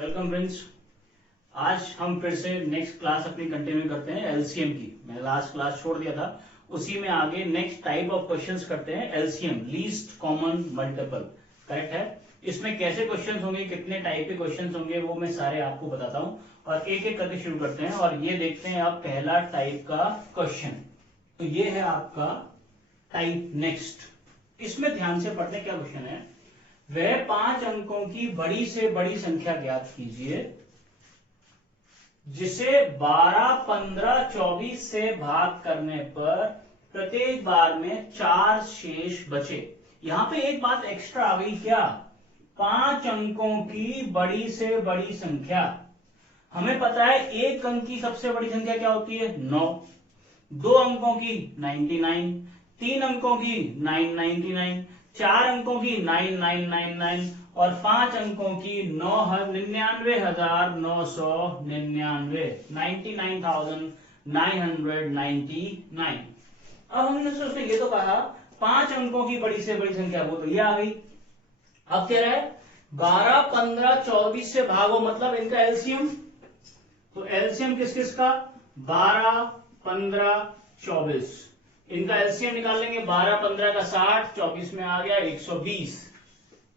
Welcome friends. आज हम फिर से नेक्स्ट क्लास अपनी कंटिन्यू करते हैं एलसीएम की। मैंने लास्ट क्लास छोड़ दिया था, उसी में आगे नेक्स्ट टाइप ऑफ क्वेश्चंस करते हैं LCM, least common multiple. Correct है। इसमें कैसे क्वेश्चंस होंगे, कितने टाइप के क्वेश्चंस होंगे, वो मैं सारे आपको बताता हूं और एक एक करके शुरू करते हैं। और ये देखते हैं आप पहला टाइप का क्वेश्चन। तो ये है आपका टाइप नेक्स्ट। इसमें ध्यान से पढ़ने क्या क्वेश्चन है। वह 5 अंकों की बड़ी से बड़ी संख्या ज्ञात कीजिए जिसे 12, 15, 24 से भाग करने पर प्रत्येक बार में 4 शेष बचे। यहां पे एक बात एक्स्ट्रा आ गई क्या, 5 अंकों की बड़ी से बड़ी संख्या। हमें पता है एक अंक की सबसे बड़ी संख्या क्या होती है, 9, 2 अंकों की 99, 3 अंकों की 999, 4 अंकों की 9999 और 5 अंकों की 99,999, 99,999। अब हमने सोचते ये तो कहा 5 अंकों की बड़ी से बड़ी संख्या, वो तो ये आ गई। अब कह रहा है 12, 15, 24 से भागो, मतलब इनका एलसीएम। तो एलसीएम किस किस का, 12, 15, 24। इनका एलसीएम निकाल लेंगे। 12, 15 का 60, 24 में आ गया 120।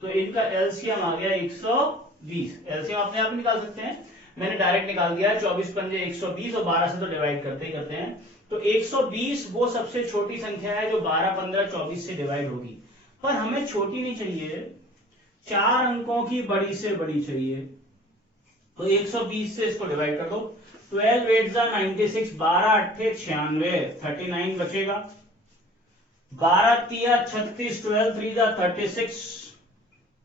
तो इनका एलसीएम आ गया 120। एलसीएम अपने आप निकाल सकते हैं, मैंने डायरेक्ट निकाल दिया। 24 पंजे 120 और 12 से तो डिवाइड करते ही करते हैं। तो 120 वो सबसे छोटी संख्या है जो 12, 15, 24 से डिवाइड होगी। पर हमें छोटी नहीं चाहिए, 4 अंकों की बड़ी से बड़ी चाहिए। तो 120 से इसको डिवाइड कर दो। 12 8 96, 12 8 96, 39 बचेगा। 12 3 36, 12 3 36,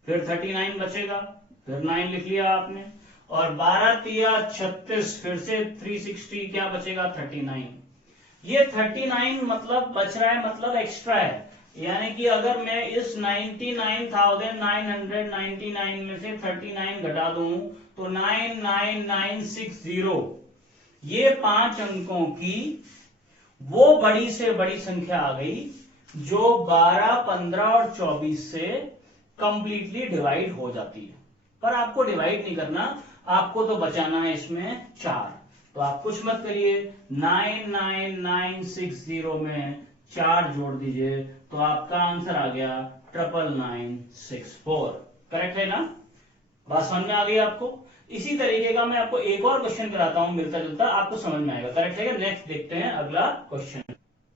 फिर 39 बचेगा, फिर 9 लिख लिया आपने। और 12 3 36, फिर से 360, क्या बचेगा, 39। ये 39 मतलब बच रहा है, मतलब एक्स्ट्रा है। यानी कि अगर मैं इस 99,999 में से 39 घटा दूं तो 99960, ये 5 अंकों की वो बड़ी से बड़ी संख्या आ गई जो 12, 15 और 24 से कंप्लीटली डिवाइड हो जाती है। पर आपको डिवाइड नहीं करना, आपको तो बचाना है इसमें 4। तो आप कुछ मत करिए, 99960 में 4 जोड़ दीजिए तो आपका आंसर आ गया 99964। करेक्ट है ना, बात समझ में आ गई आपको। इसी तरीके का मैं आपको एक और क्वेश्चन कराता हूं मिलता जुलता, आपको समझ में आएगा। करेक्ट है। नेक्स्ट देखते हैं अगला क्वेश्चन।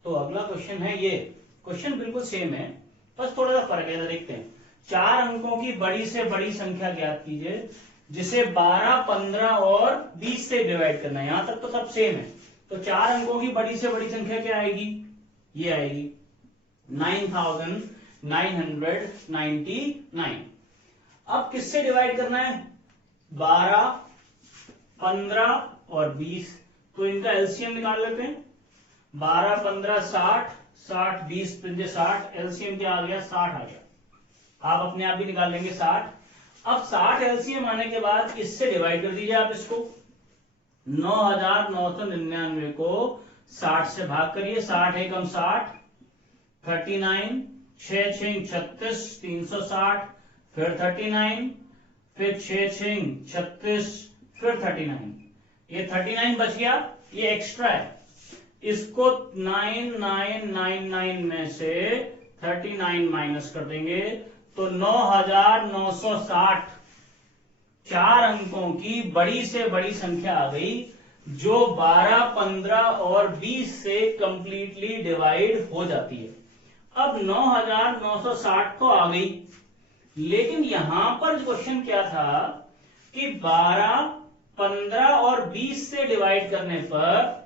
तो अगला क्वेश्चन है, ये क्वेश्चन बिल्कुल सेम है, बस थोड़ा सा फर्क है। देखते हैं। 4 अंकों की बड़ी से बड़ी संख्या ज्ञात कीजिए जिसे 12, 15 और 20 से डिवाइड करना है। यहां तक तो सब सेम है। तो 4 अंकों की बड़ी से बड़ी संख्या क्या आएगी, ये आएगी 9,999। अब किससे डिवाइड करना है, 12, 15 और 20। तो इनका एलसीएम निकाल लेते हैं। 12, 15, 60, 60, 20 पंजे 60, एलसीएम क्या आ गया, 60 आ गया। आप अपने आप भी निकाल लेंगे 60। अब 60 एलसीएम आने के बाद इससे डिवाइड कर दीजिए आप इसको। 9,999 को 60 से भाग करिए। 60 एकम 60, 39, 6 6 36, 360, फिर 39, फिर 6 6 36, फिर 39। ये 39 बच गया, ये एक्स्ट्रा है। इसको 9999 में से 39 माइनस कर देंगे तो 9,960, 4 अंकों की बड़ी से बड़ी संख्या आ गई जो 12, 15 और 20 से कंप्लीटली डिवाइड हो जाती है। अब 9,960 तो आ गई, लेकिन यहां पर क्वेश्चन क्या था कि 12, 15 और 20 से डिवाइड करने पर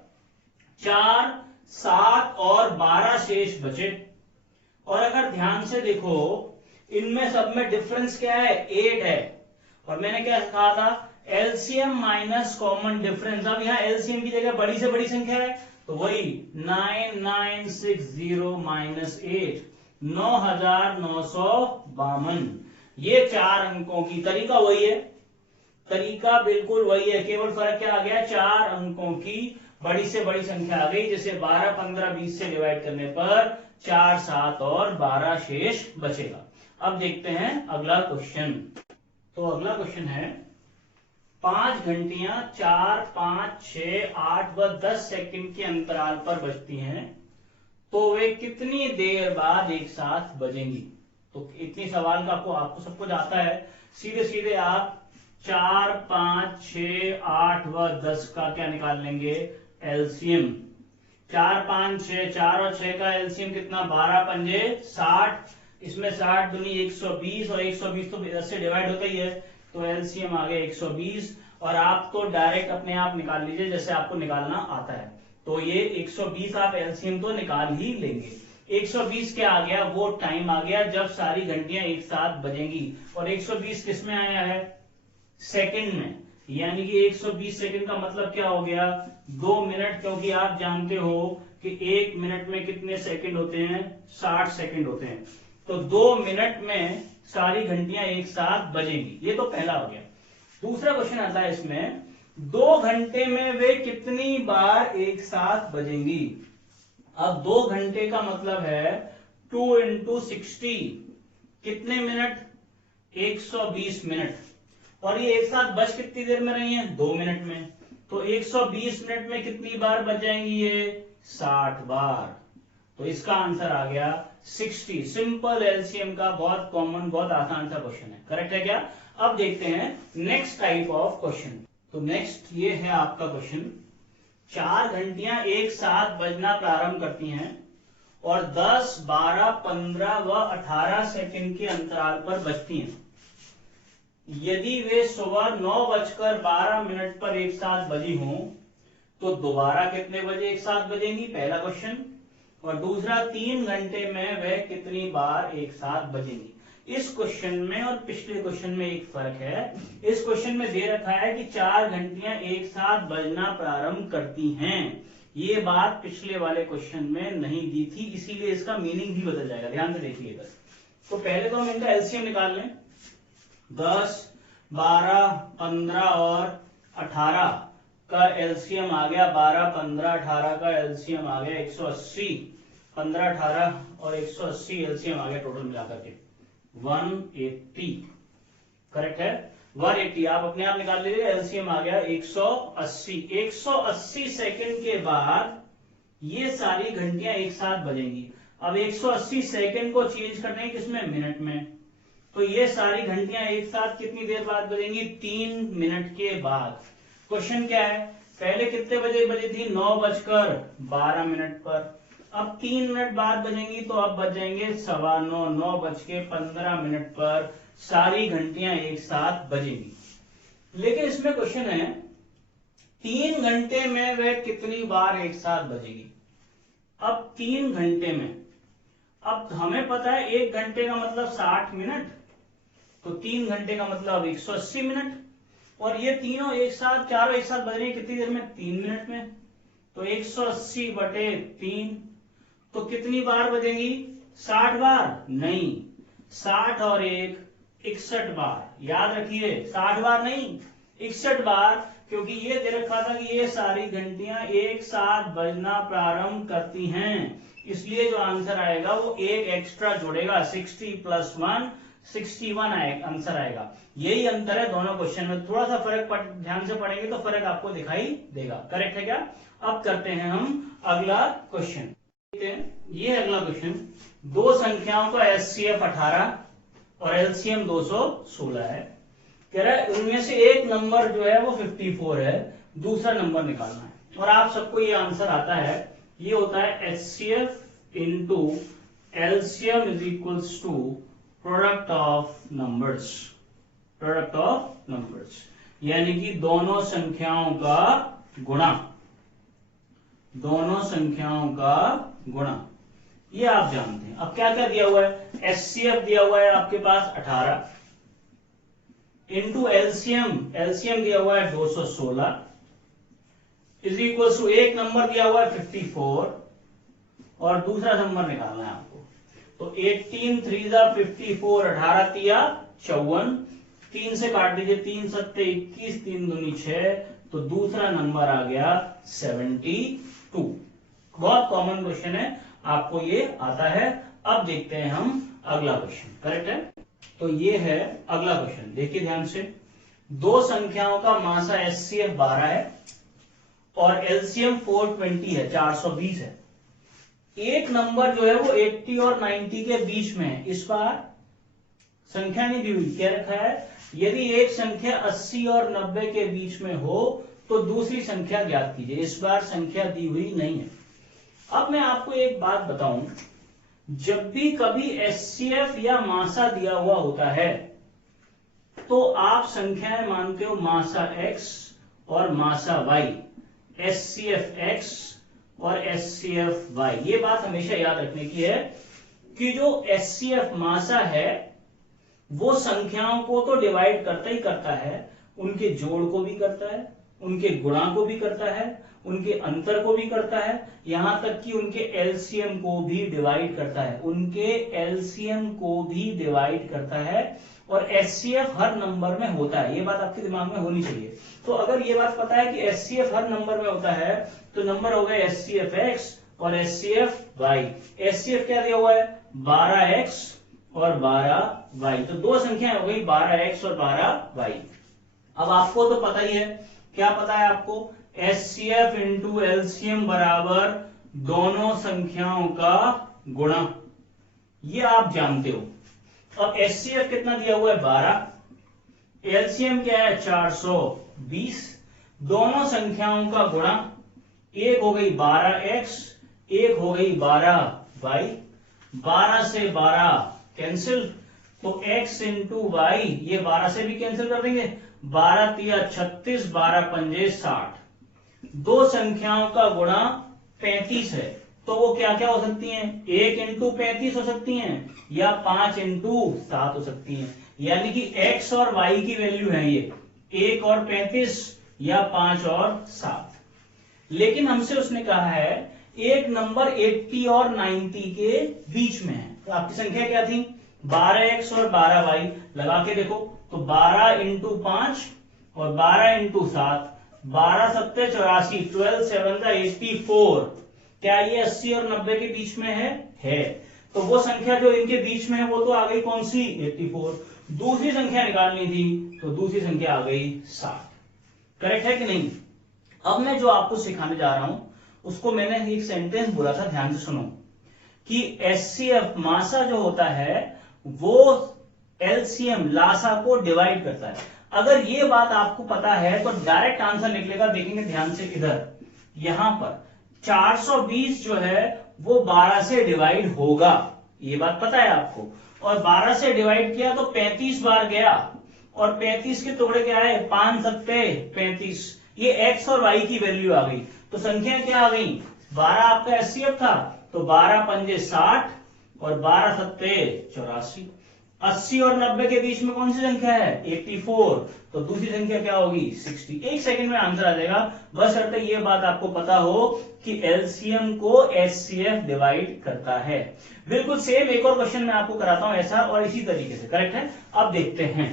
4, 7 और 12 शेष बचे। और अगर ध्यान से देखो इनमें सब में डिफरेंस क्या है, 8 है। और मैंने क्या कहा था, एलसीएम माइनस कॉमन डिफरेंस। अब यहां एलसीएम की जगह बड़ी से बड़ी संख्या है, तो वही 9960 माइनस 8, 9,952। ये 4 अंकों की, तरीका वही है, तरीका बिल्कुल वही है, केवल फर्क क्या आ गया, 4 अंकों की बड़ी से बड़ी संख्या आ गई जिसे 12, 15, 20 से डिवाइड करने पर 4, 7 और 12 शेष बचेगा। अब देखते हैं अगला क्वेश्चन। तो अगला क्वेश्चन है 5 घंटियां 4, 5, 6, 8 व 10 सेकंड के अंतराल पर बजती हैं, तो वे कितनी देर बाद एक साथ बजेंगी? तो इतनी सवाल का आपको सब कुछ आता है, सीधे सीधे आप 4, 5, 6, 8 व 10 का क्या निकाल लेंगे? एलसीएम। 4, 5, 6, 4 और 6 का एलसीएम कितना? 12 पंजे 60, इसमें 60 दूनी 120 और 120 तो 10 से डिवाइड होता ही है, तो एलसीएम आ गया 120। और आप तो डायरेक्ट अपने आप निकाल लीजिए जैसे आपको निकालना आता है। तो ये 120 आप एलसीएम तो निकाल ही लेंगे। 120 क्या आ गया? वो टाइम आ गया जब सारी घंटियां एक साथ बजेंगी। और 120 किस में आया है? सेकंड में। यानी कि 120 सेकंड का मतलब क्या हो गया? 2 मिनट, क्योंकि आप जानते हो कि 1 मिनट में कितने सेकंड होते हैं? 60 सेकंड होते हैं। तो 2 मिनट में सारी घंटियां एक साथ बजेंगी। ये तो पहला हो गया। दूसरा क्वेश्चन आता है इसमें, 2 घंटे में वे कितनी बार एक साथ बजेंगी? अब 2 घंटे का मतलब है 2 × 60, कितने मिनट? 120 मिनट। और ये एक साथ बज कितनी देर में रही है? 2 मिनट में। तो 120 मिनट में कितनी बार बज जाएंगी ये? 60 बार। तो इसका आंसर आ गया 60। सिंपल एलसीएम का बहुत कॉमन, बहुत आसान सा क्वेश्चन है। करेक्ट है क्या? अब देखते हैं नेक्स्ट टाइप ऑफ क्वेश्चन। तो नेक्स्ट ये है आपका क्वेश्चन, 4 घंटियां एक साथ बजना प्रारंभ करती हैं और 10, 12, 15 व 18 सेकंड के अंतराल पर बजती हैं। यदि वे सुबह 9:12 पर एक साथ बजी हों, तो दोबारा कितने बजे एक साथ बजेंगी? पहला क्वेश्चन। और दूसरा, 3 घंटे में वह कितनी बार एक साथ बजेंगी? इस क्वेश्चन में और पिछले क्वेश्चन में एक फर्क है। इस क्वेश्चन में दे रखा है कि 4 घंटियां एक साथ बजना प्रारंभ करती हैं। ये बात पिछले वाले क्वेश्चन में नहीं दी थी, इसीलिए इसका मीनिंग भी बदल जाएगा। ध्यान से देखिएगा। तो पहले तो हम इनका एलसीएम निकाल लें। 10, 12, 15 और 18 का एलसीएम आ गया 12, 15, 18 का एलसीएम आ गया 180। 15, 18 और 180 एलसीएम आ गया टोटल मिलाकर के 180। करेक्ट है? 180 आप अपने आप निकाल लीजिए। एलसीएम आ गया 180। 180 सेकंड के बाद ये सारी घंटियां एक साथ बजेंगी। अब 180 सेकंड को चेंज करने हैं किसमें? मिनट में। तो ये सारी घंटियां एक साथ कितनी देर बाद बजेंगी? 3 मिनट के बाद। क्वेश्चन क्या है? पहले कितने बजे बजी थी? 9:12 पर। अब 3 मिनट बाद बजेंगी, तो अब बज जाएंगे 9:15, 9:15 पर सारी घंटियां एक साथ बजेंगी। लेकिन इसमें क्वेश्चन है, 3 घंटे में वह कितनी बार एक साथ बजेगी? अब 3 घंटे में, अब हमें पता है 1 घंटे का मतलब 60 मिनट, तो 3 घंटे का मतलब 180 मिनट। और ये तीनों एक साथ, चारों एक साथ बज रही है कितनी देर में? 3 मिनट में। तो 180/3, तो कितनी बार बजेंगी? 60 बार? नहीं, 60 और 1 61 बार। याद रखिए, 60 बार नहीं, 61 बार, क्योंकि ये दे रखा था कि ये सारी घंटियां एक साथ बजना प्रारंभ करती हैं। इसलिए जो आंसर आएगा वो एक एक्स्ट्रा जोड़ेगा, 60 + 1 61 आंसर आएगा। यही अंतर है दोनों क्वेश्चन में। थोड़ा सा फर्क ध्यान से पढ़ेंगे तो फर्क आपको दिखाई देगा। करेक्ट है क्या? अब करते हैं हम अगला क्वेश्चन। ये अगला क्वेश्चन, 2 संख्याओं का एचसीएफ 18 और एलसीएम 216 है। कह रहा है उनमें से एक नंबर जो है वो 54 है, दूसरा नंबर निकालना है। और आप सबको ये आंसर आता है। ये होता है HCF × LCM = product of numbers. Product of numbers यानी कि दोनों संख्याओं का गुणा। दोनों संख्याओं का गुणा, ये आप जानते हैं। अब क्या क्या दिया हुआ है? एचसीएफ दिया हुआ है आपके पास 18 इंटू एलसीएम, एलसीएम दिया हुआ है 216 = एक नंबर दिया हुआ है 54 और दूसरा नंबर निकालना है आपको। तो 18 3 54, 18 तिया 54, 3 से काट दीजिए, 3 7 21, 3 दूनी 6, तो दूसरा नंबर आ गया 72। बहुत कॉमन क्वेश्चन है, आपको ये आता है। अब देखते हैं हम अगला क्वेश्चन। करेक्ट है? तो ये है अगला क्वेश्चन, देखिए ध्यान से। दो संख्याओं का मासा एचसीएफ 12 है और एलसीएम 420 है, 420 है। एक नंबर जो है वो 80 और 90 के बीच में है। इस बार संख्या नहीं दी हुई, क्या रखा है, यदि एक संख्या 80 और 90 के बीच में हो तो दूसरी संख्या ज्ञात कीजिए। इस बार संख्या दी हुई नहीं है। अब मैं आपको एक बात बताऊं, जब भी कभी एचसीएफ या मासा दिया हुआ होता है तो आप संख्याएं मानते हो मासा x और मासा y, एचसीएफ x और एचसीएफ y। ये बात हमेशा याद रखने की है कि जो एचसीएफ मासा है वो संख्याओं को तो डिवाइड करता ही करता है, उनके जोड़ को भी करता है, उनके गुणा को भी करता है, उनके अंतर को भी करता है, यहां तक कि उनके एलसीएम को भी डिवाइड करता है, उनके एलसीएम को भी डिवाइड करता है। और एचसीएफ हर नंबर में होता है, ये बात आपके दिमाग में होनी चाहिए। तो अगर ये बात पता है कि एचसीएफ हर नंबर में होता है तो नंबर हो गए एचसीएफ एक्स और एचसीएफ वाई। एचसीएफ क्या दिया हुआ है, 12x और 12y। तो दो संख्याएं हो गई 12x और 12y। अब आपको तो पता ही है, क्या पता है आपको, एचसीएफ इंटू एलसीएम बराबर दोनों संख्याओं का गुणा, ये आप जानते हो। अब एचसीएफ कितना दिया हुआ है, 12, एलसीएम क्या है 420, दोनों संख्याओं का गुणा, एक हो गई 12x, एक हो गई 12y, 12 से 12 कैंसिल, तो x इंटू वाई, ये 12 से भी कैंसिल कर देंगे, 12 तिया 36, 12 पंजे 60। दो संख्याओं का गुणा 35 है, तो वो क्या क्या हो सकती हैं, 1 इंटू 35 हो सकती हैं या 5 इंटू 7 हो सकती हैं। यानी कि x और y की वैल्यू है ये 1 और 35 या 5 और 7। लेकिन हमसे उसने कहा है एक नंबर 80 और 90 के बीच में है, तो आपकी संख्या क्या थी, 12x और 12y। लगा के देखो तो 12 इंटू 5 और 12 इंटू 7, 12 सत्ते 84, 12 7 84। क्या ये 80 और 90 के बीच में है। तो वो संख्या जो इनके बीच में है वो तो आ गई कौन सी, 84। दूसरी संख्या निकालनी थी तो दूसरी संख्या आ गई 60। करेक्ट है कि नहीं। अब मैं जो आपको सिखाने जा रहा हूं उसको मैंने एक सेंटेंस बोला था, ध्यान से सुनो, कि एचसीएफ मासा जो होता है वो एलसीएम लासा को डिवाइड करता है। अगर ये बात आपको पता है तो डायरेक्ट आंसर निकलेगा। देखेंगे ध्यान से, इधर यहां पर 420 जो है वो 12 से डिवाइड होगा, ये बात पता है आपको। और 12 से डिवाइड किया तो 35 बार गया और 35 के टुकड़े क्या है, 5 सत्ते 35। ये एक्स और वाई की वैल्यू आ गई, तो संख्या क्या आ गई, 12 आपका एचसीएफ था तो 12 पंजे 60 और 12 सत्ते 84। 80 और 90 के बीच में कौन सी संख्या है, 84, तो दूसरी संख्या क्या होगी, 60। एक सेकंड में आंसर आ जाएगा, बस अगर ये बात आपको पता हो कि एलसीएम को एचसीएफ डिवाइड करता है। बिल्कुल सेम एक और क्वेश्चन मैं आपको कराता हूं ऐसा और इसी तरीके से, करेक्ट है। अब देखते हैं,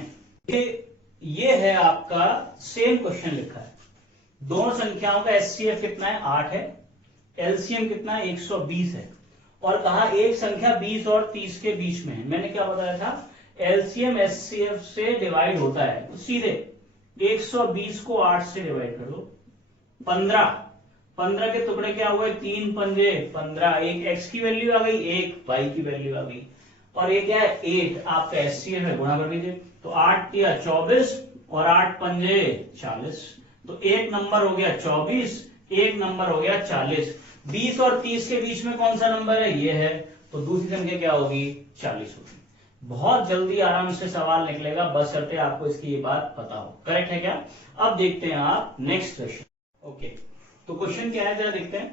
ये है आपका सेम क्वेश्चन लिखा है, दोनों संख्याओं का एचसीएफ कितना है, 8 है, एलसीएम कितना है, 120 है, और कहा एक संख्या 20 और 30 के बीच में है। मैंने क्या बताया था, एलसीएम एचसीएफ से डिवाइड होता है, तो सीधे 120 को 8 से डिवाइड कर दो, 15 के टुकड़े क्या हुए, 3 पंजे 15, एक एक्स की वैल्यू आ गई, एक वाई की वैल्यू आ गई, और ये क्या है 8 आपका एचसीएफ है, गुणा कर दीजिए, तो 8 या 24 और 8 पंजे 40, तो एक नंबर हो गया 24, एक नंबर हो गया 40। 20 और 30 के बीच में कौन सा नंबर है, ये है, तो दूसरी संख्या क्या होगी, 40 होगी। बहुत जल्दी आराम से सवाल निकलेगा, बस करते आपको इसकी ये बात पता हो। करेक्ट है क्या। अब देखते हैं आप नेक्स्ट क्वेश्चन। ओके, तो क्वेश्चन क्या है जरा देखते हैं।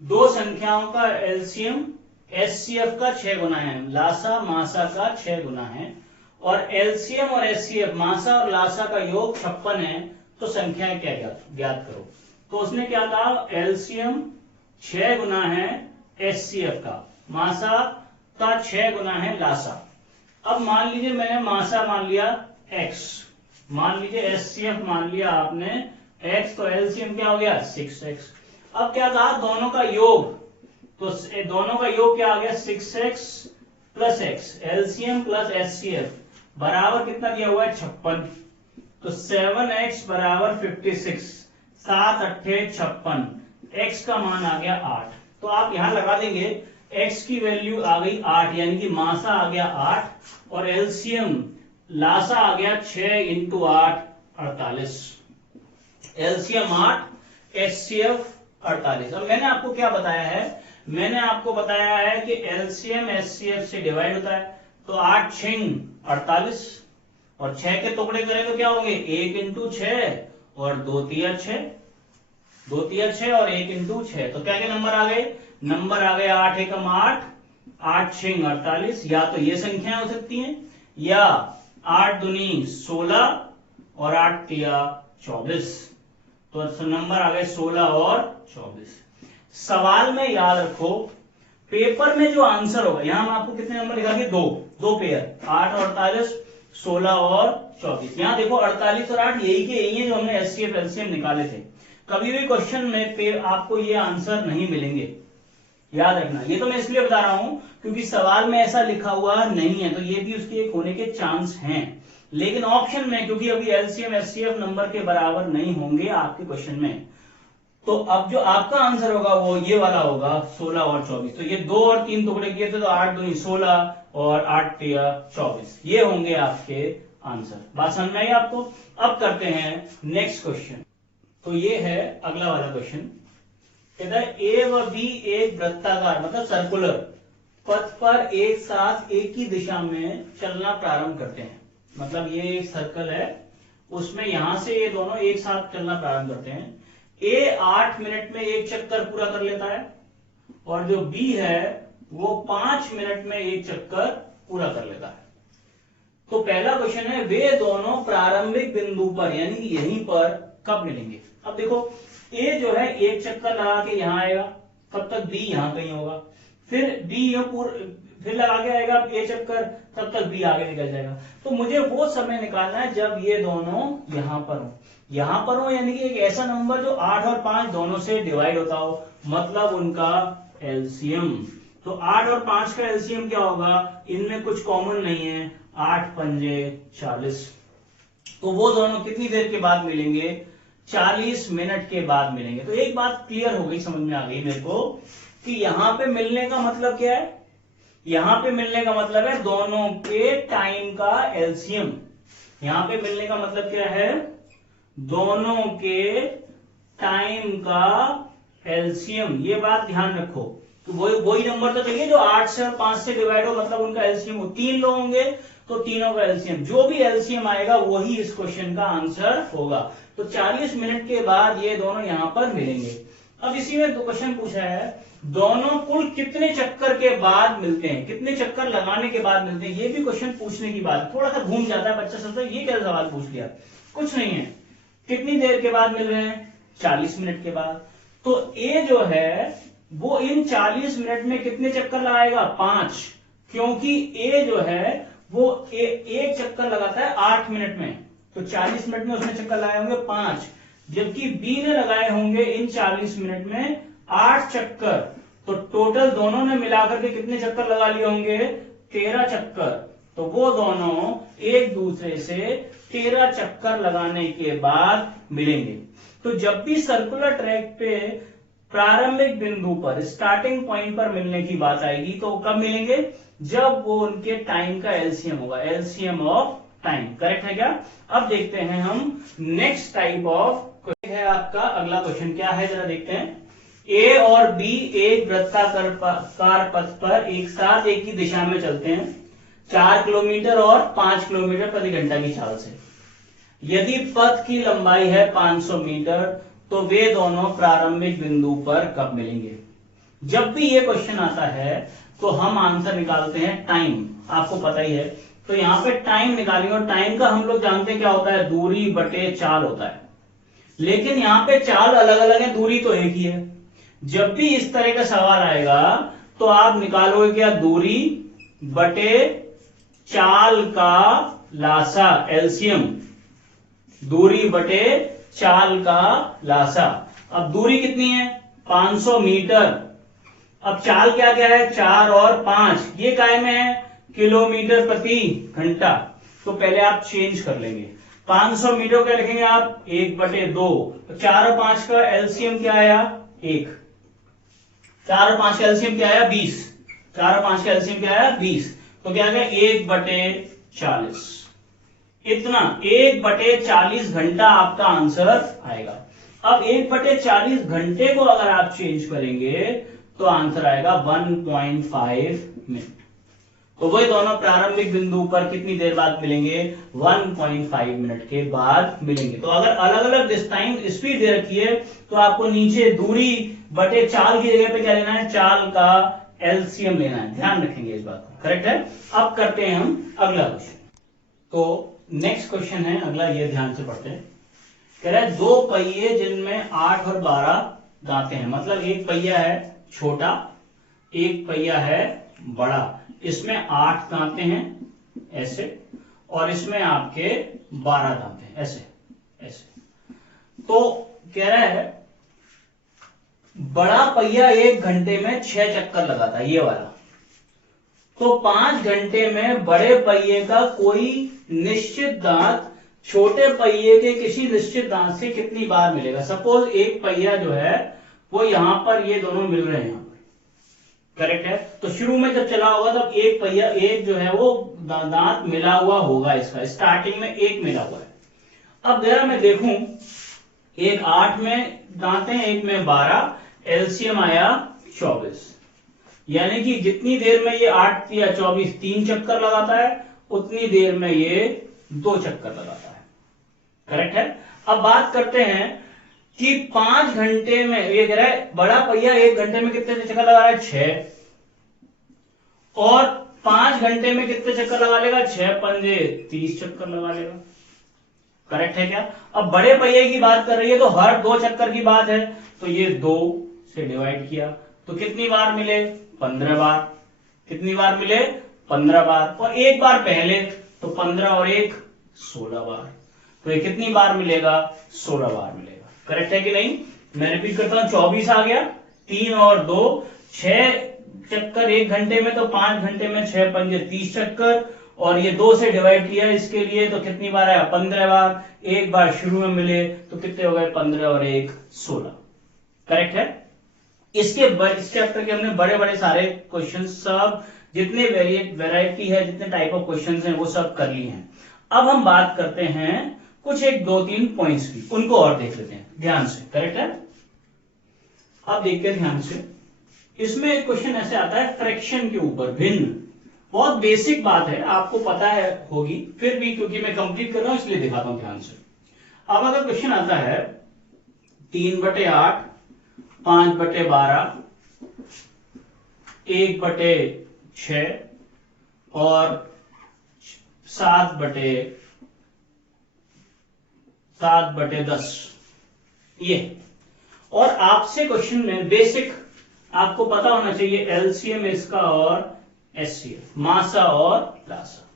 दो संख्याओं का एलसीएम एचसीएफ का 6 गुना है, लासा मासा का 6 गुना है, और एलसीएम और एचसीएफ मासा और लासा का योग 56 है, तो संख्याएं क्या ज्ञात करो। तो उसने क्या कहा, एलसीएम 6 गुना है एचसीएफ का, मासा का 6 गुना है लासा। अब मान लीजिए मैंने मासा मान लिया x, मान लीजिए एचसीएफ मान लिया आपने x, तो एलसीएम क्या हो गया 6x। अब क्या कहा, दोनों का योग, तो दोनों का योग क्या आ गया 6x plus x, LCM plus HCF बराबर कितना दिया हुआ है 56। तो 7x बराबर 56, 7 अट्ठे 56, x का मान आ गया 8। तो आप यहां लगा देंगे, x की वैल्यू आ गई 8, यानी कि मासा आ गया 8 और एलसीएम लासा आ गया 6 इंटू 8 48। LCM 8, HCF 48। अब मैंने आपको क्या बताया है, मैंने आपको बताया है कि एलसीएम एचसीएफ से डिवाइड होता है। तो 8 6 48 और 6 के टुकड़े करें तो क्या होंगे, 1 इंटू 6 और 2 तिया 6, 2 तिया 6 और 1 इंटू 6। तो क्या क्या नंबर आ गए, नंबर आ गए 8 एकम 8, 8 6 48। या तो ये संख्याएं हो सकती हैं, या 8 दूनी 16 और 8 तिया 24। तो नंबर आ गए 16 और 24। सवाल में याद रखो, पेपर में जो आंसर होगा, यहां हम आपको कितने नंबर लिखा के, दो पेयर, 8 और 48, 16 और 24। यहां देखो 48 और 8 यही के यही है जो हमने एचसीएफ एलसीएम निकाले थे। कभी भी क्वेश्चन में आपको ये आंसर नहीं मिलेंगे, याद रखना। ये तो मैं इसलिए बता रहा हूं क्योंकि सवाल में ऐसा लिखा हुआ नहीं है, तो ये भी उसके एक होने के चांस हैं। लेकिन ऑप्शन में, क्योंकि अभी एलसीएम एचसीएफ नंबर के बराबर नहीं होंगे आपके क्वेश्चन में, तो अब जो आपका आंसर होगा वो ये वाला होगा, 16 और 24। तो ये 2 और 3 टुकड़े किए थे, तो 8 दूनी 16 और 8 तिया 24, ये होंगे आपके आंसर। बात समझ में आई आपको? अब करते हैं नेक्स्ट क्वेश्चन। तो ये है अगला वाला क्वेश्चन। कहता है ए व बी एक वृत्ताकार मतलब सर्कुलर पथ पर एक साथ एक ही दिशा में चलना प्रारंभ करते हैं। मतलब ये एक सर्कल है, उसमें यहां से ये दोनों एक साथ चलना प्रारंभ करते हैं। ए 8 मिनट में एक चक्कर पूरा कर लेता है और जो बी है वो 5 मिनट में एक चक्कर पूरा कर लेता है। तो पहला क्वेश्चन है, वे दोनों प्रारंभिक बिंदु पर यानी कि यहीं पर कब मिलेंगे। अब देखो, ए जो है एक चक्कर लगा के यहां आएगा, तब तक बी यहां कहीं होगा, फिर बी फिर लगा के आएगा ए चक्कर, तब तक बी आगे निकल जाएगा। तो मुझे वो समय निकालना है जब ये दोनों यहां पर हो, यहां पर हो यानी कि एक ऐसा नंबर जो 8 और 5 दोनों से डिवाइड होता हो, मतलब उनका एलसीएम। तो 8 और 5 का एलसीएम क्या होगा, इनमें कुछ कॉमन नहीं है, 8 पंजे 40। तो वो दोनों कितनी देर के बाद मिलेंगे, 40 मिनट के बाद मिलेंगे। तो एक बात क्लियर हो गई, समझ में आ गई मेरे को कि यहां पे मिलने का मतलब क्या है, यहां पे मिलने का मतलब है दोनों के टाइम का एलसीएम। यहां पे मिलने का मतलब क्या है, दोनों के टाइम का एलसीएम। ये बात ध्यान रखो। तो वही नंबर तो चाहिए जो 8 से और 5 से डिवाइड हो, मतलब उनका एलसीएम हो। 3 लोग होंगे तो तीनों का एलसीएम, जो भी एलसीएम आएगा वही इस क्वेश्चन का आंसर होगा। तो 40 मिनट के बाद ये दोनों यहां पर मिलेंगे। अब इसी में तो क्वेश्चन पूछा है, दोनों कुल कितने चक्कर के बाद मिलते हैं, कितने चक्कर लगाने के बाद मिलते हैं। ये भी क्वेश्चन पूछने की बात, थोड़ा सा घूम जाता है, बच्चा सोचता है ये क्या सवाल पूछ लिया। कुछ नहीं है, कितनी देर के बाद मिल रहे हैं, 40 मिनट के बाद। तो ए जो है वो इन 40 मिनट में कितने चक्कर लगाएगा, 5, क्योंकि ए जो है वो एक चक्कर लगाता है 8 मिनट में, तो 40 मिनट में उसने चक्कर लगाए होंगे 5, जबकि बी ने लगाए होंगे इन 40 मिनट में 8 चक्कर। तो टोटल दोनों ने मिलाकर के कितने चक्कर लगा लिए होंगे, 13 चक्कर। तो वो दोनों एक दूसरे से 13 चक्कर लगाने के बाद मिलेंगे। तो जब भी सर्कुलर ट्रैक पे प्रारंभिक बिंदु पर, स्टार्टिंग पॉइंट पर मिलने की बात आएगी, तो कब मिलेंगे, जब वो उनके टाइम का एलसीएम होगा, एलसीएम ऑफ टाइम। करेक्ट है क्या? अब देखते हैं हम नेक्स्ट टाइप ऑफ क्वेश्चन है आपका अगला क्वेश्चन क्या है, जरा देखते हैं। ए और बी एक वृत्ताकार पथ पर एक साथ एक ही दिशा में चलते हैं 4 किलोमीटर और 5 किलोमीटर प्रति घंटा की चाल से। यदि पथ की लंबाई है 500 मीटर, तो वे दोनों प्रारंभिक बिंदु पर कब मिलेंगे। जब भी ये क्वेश्चन आता है तो हम आंसर निकालते हैं टाइम, आपको पता ही है। तो यहां पे टाइम निकालेंगे, और टाइम का हम लोग जानते हैं क्या होता है, दूरी बटे चाल होता है। लेकिन यहां पे चाल अलग अलग है, दूरी तो एक ही है। जब भी इस तरह का सवाल आएगा तो आप निकालोगे क्या, दूरी बटे चाल का लासा, एलसीएम, दूरी बटे चाल का लासा। अब दूरी कितनी है, 500 मीटर। अब चाल क्या क्या है, 4 और 5, ये काय में है, किलोमीटर प्रति घंटा। तो पहले आप चेंज कर लेंगे, 500 मीटर क्या लिखेंगे आप 1/2। 4 और 5 का एलसीएम क्या आया 1। 4 और 5 का एलसीएम क्या आया 20। 4 और 5 का एलसीएम क्या आया 20। तो क्या आ गया 1/40। इतना 1/40 घंटा आपका आंसर आएगा। अब 1/40 घंटे को अगर आप चेंज करेंगे तो आंसर आएगा 1.5 मिनट। तो वही दोनों प्रारंभिक बिंदु पर कितनी देर बाद मिलेंगे 1.5 मिनट के बाद मिलेंगे। तो अगर अलग अलग टाइम स्पीड दे रखी है तो आपको नीचे दूरी बटे चाल की जगह पे क्या लेना है चाल का एलसीएम लेना है। ध्यान रखेंगे इस बात को। करेक्ट है। अब करते हैं हम अगला क्वेश्चन। तो नेक्स्ट क्वेश्चन है अगला, ये ध्यान से पढ़ते हैं। कह रहा है 2 पहिए जिनमें 8 और 12 दांतें हैं। मतलब एक पहिया है छोटा, एक पहिया है बड़ा। इसमें 8 दांतें हैं ऐसे, और इसमें आपके 12 दांतें हैं ऐसे ऐसे। तो कह रहा है बड़ा पहिया 1 घंटे में 6 चक्कर लगाता है, ये वाला। तो 5 घंटे में बड़े पहिए का कोई निश्चित दांत छोटे पहिए के किसी निश्चित दांत से कितनी बार मिलेगा। सपोज एक पहिया जो है वो यहां पर, ये दोनों मिल रहे हैं यहां पर। करेक्ट है। तो शुरू में जब चला होगा तब एक पहिया, एक जो है वो दांत मिला हुआ होगा इसका। स्टार्टिंग में एक मिला हुआ है। अब जरा मैं देखूं, एक 8 में दांतें, एक में 12, एलसीएम आया 24। यानी कि जितनी देर में ये 8 या 24 3 चक्कर लगाता है उतनी देर में ये 2 चक्कर लगाता है। करेक्ट है। अब बात करते हैं कि 5 घंटे में, ये कह रहा है बड़ा पहिया 1 घंटे में कितने चक्कर लगा रहा है 6, और 5 घंटे में कितने चक्कर लगा लेगा 6 पंजे 30 चक्कर लगा लेगा। करेक्ट है क्या। अब बड़े पहिए की बात कर रही है तो हर 2 चक्कर की बात है, तो ये 2 से डिवाइड किया तो कितनी बार मिले 15 बार। कितनी बार मिले 15 बार। और एक बार पहले तो 15 और 1 16 बार। तो ये कितनी बार मिलेगा 16 बार मिलेगा। करेक्ट है कि नहीं। मैं रिपीट करता हूं, 24 आ गया, 3 और 2 6 चक्कर 1 घंटे में, तो 5 घंटे में 6 पंजे 30 चक्कर, और ये 2 से डिवाइड किया इसके लिए तो कितनी बार आया 15 बार। एक बार शुरू में मिले तो कितने हो गए 15 और 1 16। करेक्ट है। इसके इस चैप्टर के हमने बड़े बड़े सारे क्वेश्चन, सब जितने वेराइटी है, जितने टाइप ऑफ क्वेश्चन हैं वो सब कर लिए हैं। अब हम बात करते हैं कुछ 1 2 3 पॉइंट्स की, उनको और देख लेते हैं ध्यान से। करेक्ट है। अब देखते हैं ध्यान से। इसमें एक क्वेश्चन ऐसे आता है फ्रैक्शन के ऊपर, भिन्न। बहुत बेसिक बात है, आपको पता है होगी, फिर भी क्योंकि मैं कंप्लीट कर रहा हूं इसलिए दिखाता हूं ध्यान से। अब अगर क्वेश्चन आता है 3/8, 5/12, 1/6 और 7/10, ये। और आपसे क्वेश्चन में बेसिक आपको पता होना चाहिए एलसीएम इसका और एचसीएफ, मासा और लासा।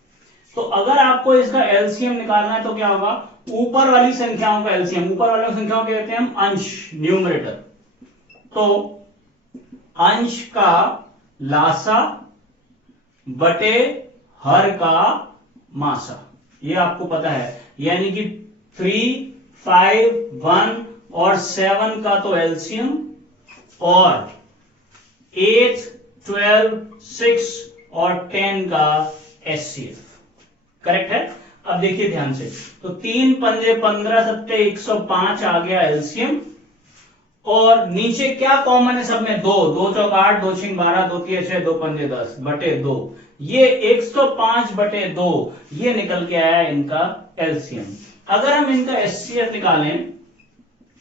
तो अगर आपको इसका एलसीएम निकालना है तो क्या होगा, ऊपर वाली संख्याओं का एलसीएम, ऊपर वाली संख्याओं के कहते हैं हम अंश, न्यूमरेटर। तो अंश का लासा बटे हर का मासा, ये आपको पता है। यानी कि 3, 5, 1 और 7 का तो एलसीएम, और 8, 12, 6 और 10 का एचसीएफ। करेक्ट है। अब देखिए ध्यान से, तो 3 पंजे 15 सत्ते 105 आ गया एलसीएम, और नीचे क्या कॉमन है सब में 2, 2 चौक 8, 2 6 12, 2 3 6, 2 पंजे 10 बटे 2, ये 105 बटे 2 ये निकल के आया इनका एलसीएम। अगर हम इनका एचसीएफ निकालें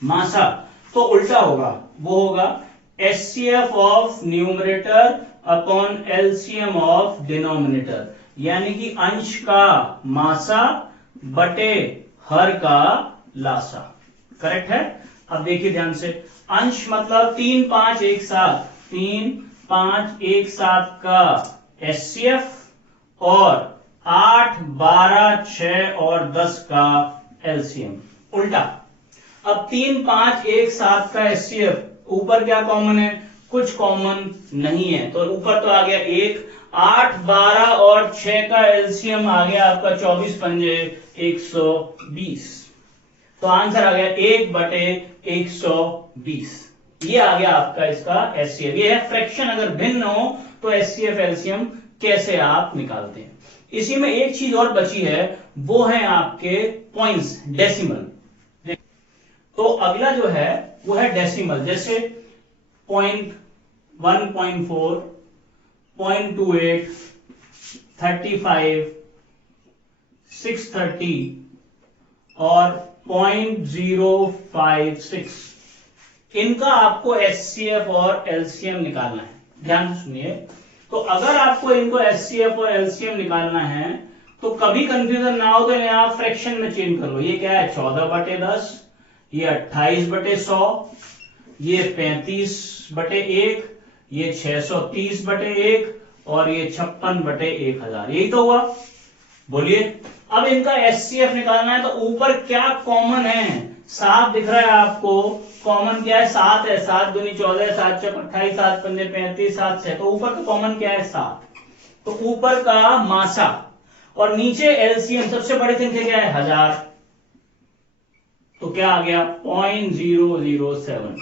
मासा, तो उल्टा होगा, वो होगा HCF of numerator upon LCM of denominator, यानी कि अंश का मासा बटे हर का लासा। करेक्ट है। अब देखिए ध्यान से, अंश मतलब 3 5 1 7, 3 5 1 7 का एचसीएफ, और 8 12 6 और 10 का एलसीएम। उल्टा, अब 3 5 1 7 का एचसीएफ, ऊपर क्या कॉमन है, कुछ कॉमन नहीं है, तो ऊपर तो आ गया 1, 8, 12 और 6 का एलसीएम आ गया आपका 24 पंजे 120। तो आंसर आ गया 1/120। ये आ गया आपका इसका एचसीएफ। ये है फ्रैक्शन अगर भिन्न हो तो एचसीएफ एलसीएम कैसे आप निकालते हैं। इसी में एक चीज और बची है, वो है आपके पॉइंट्स, डेसिमल। तो अगला जो है वो है डेसिमल, जैसे 0.1.4, 0.28, 35, 630 और 0.056। इनका आपको एचसीएफ और एलसीएम निकालना है। ध्यान से सुनिए। तो अगर आपको इनको एचसीएफ और एलसीएम निकालना है तो कभी कंफ्यूजन ना हो तो आप फ्रैक्शन में चेंज कर लो। ये क्या है 14/10, ये 28/100, ये 35/1, ये 630/1 और ये 56/1000। यही तो हुआ। बोलिए अब इनका एचसीएफ निकालना है तो ऊपर क्या कॉमन है? 7 दिख रहा है आपको, कॉमन क्या है? 7 है। 7 दूनी 14, 7 चौक 28, 7 पंजे 35, 7 6। तो ऊपर का कॉमन क्या है? 7। तो ऊपर का मासा और नीचे एलसीएम, सबसे बड़ी संख्या क्या है? 1000। तो क्या आ गया? 0.007।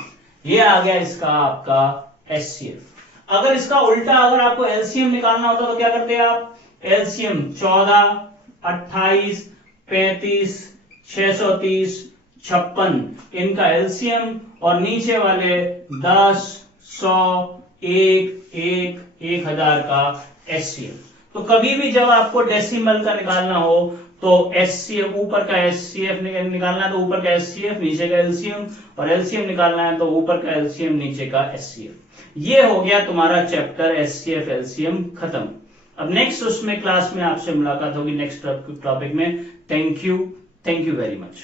ये आ गया इसका आपका एचसीएफ। अगर इसका उल्टा, अगर आपको एलसीएम निकालना होता तो क्या करते हैं आप? एलसीएम 14, 28, 35, 630, 56 इनका एलसीएम और नीचे वाले 10, 100, 1, 1000 का एचसीएम। तो कभी भी जब आपको डेसिमल का निकालना हो तो एचसीएफ, ऊपर का एचसीएफ निकालना है तो ऊपर का एचसीएफ, नीचे का एलसीएम, और एलसीएम निकालना है तो ऊपर का एलसीएम, नीचे का एचसीएफ। ये हो गया तुम्हारा चैप्टर एचसीएफ एलसीएम खत्म। अब नेक्स्ट उसमें क्लास में आपसे मुलाकात होगी नेक्स्ट टॉपिक में। Thank you very much.